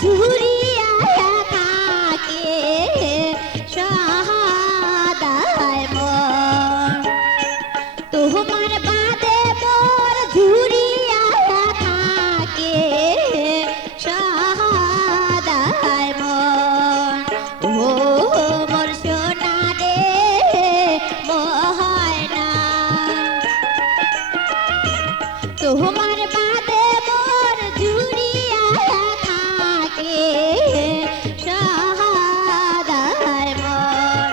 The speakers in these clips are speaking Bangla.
ঝুরিয়া থাকে সহাদায় মন তোমার বাদে মোর ঝুরিয়া থাকে সহাদায় মন ও মোর সোনা রে ময়না তোমার বাদে মোর ঝুরিয়া থাকে সহাদায় মন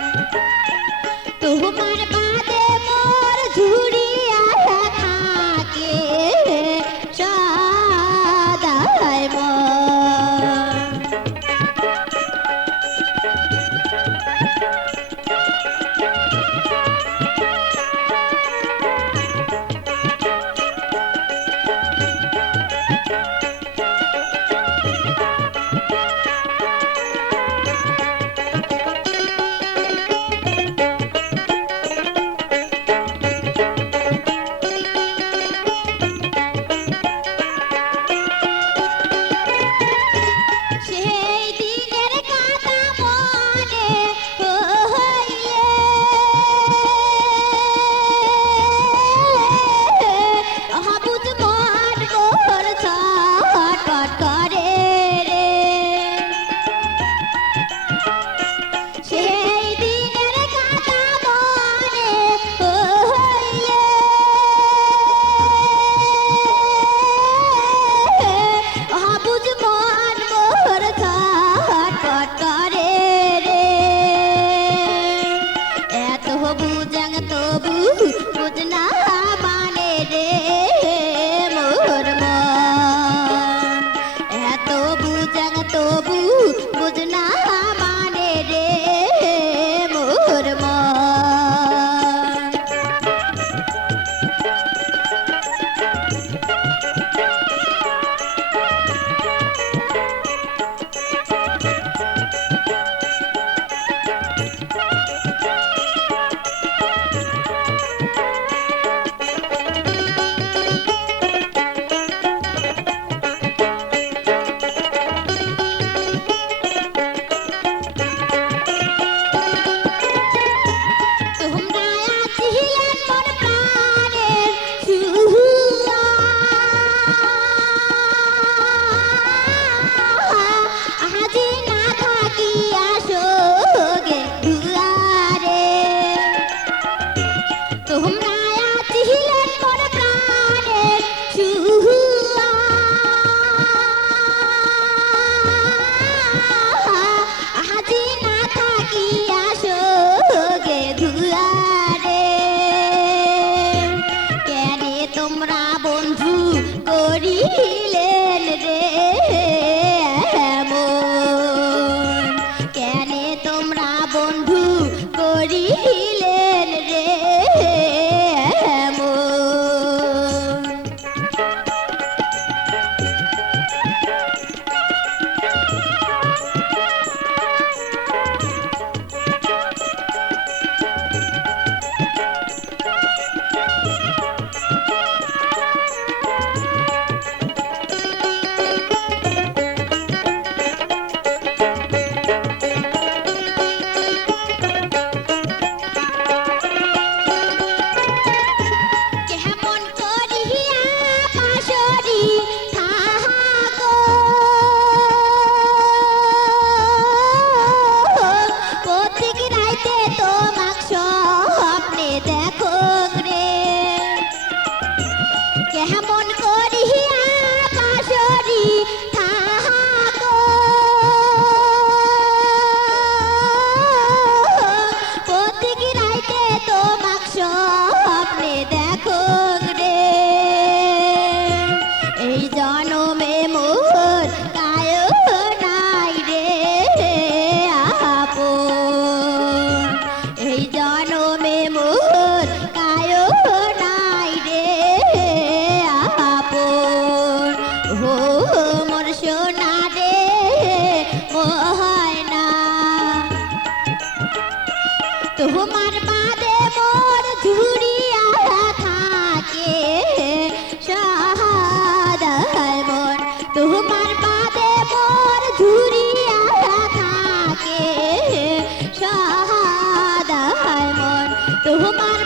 তোমার বাদে মোর ঝুরিয়া থাকে সহাদায় মন সেই দিনের কথা মনে হইলে অবুঝ মন মোর ছটফট করে রে সেই দিনের কথা মনে হইলে অবুঝ মন মোর ছটফট করে রে এত বুঝাং তবু বুঝ না মানে রে মোর মন এত বুঝাং তবু বুঝ না মানে রে মোর মন তোমরা আছিলেন মোর প্রাণের সুয়া আজি না থাকিয়া সোগে দুয়ারে তোমরা আছিলেন মোর প্রাণের সুয়া আজি না থাকিয়া সোগে দুয়ারে কেনে তোমরা বন্ধু করিলেন রে এমন কেনে তোমরা বন্ধু করিলেন রে এমন কেমন করিয়া পাশরি থাকো প্রত্যেক রাইতে তোমাক স্বপ্নে দেখো রে কেমন করিয়া পাশরি থাকো প্রত্যেক রাইতে তোমাক স্বপ্নে দেখো রে এই জনমে মোর কায় নাই রে আপন এই জনমে মোর কায় নাই রে আপন ও মোর সোনা রে ময়না তোমার বাদে মোর ঝুরিয়া থাকে সহাদায় মন তোমার বাদে মোর তোমার